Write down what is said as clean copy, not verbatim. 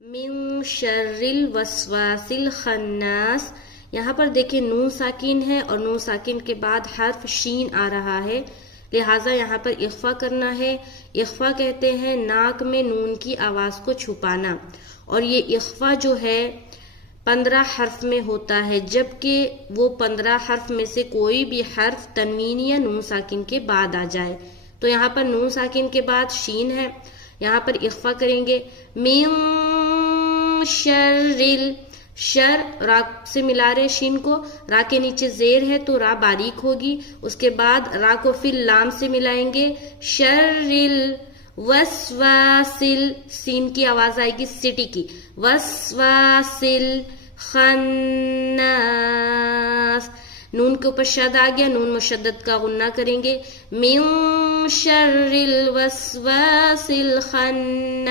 من شر الوسواس الخناس، یہاں پر دیکھیں نون ساکن ہے اور نون ساکن کے بعد حرف شین آ رہا ہے، لہٰذا یہاں پر اخفا کرنا ہے۔ اخفا کہتے ہیں ناک میں نون کی آواز کو چھپانا، اور یہ اخفا جو ہے 15 حرف میں ہوتا ہے، جبکہ وہ 15 حرف میں سے کوئی بھی حرف تنوین یا نون ساکن کے بعد آ جائے۔ تو یہاں پر نون ساکن کے بعد شین ہے، یہاں پر اخفا کریں گے من شر شر، را سے ملا رہے شین کو، را کے نیچے زیر ہے تو را باریک ہوگی، اس کے بعد را کو پھر لام سے ملائیں گے، شر وسواسل، سین کی آواز آئے گی سٹی کی، وسواسل خناس، نون کے اوپر شد آ گیا، نون مشدد کا غنہ کریں گے، من شر الوسواس الخناس۔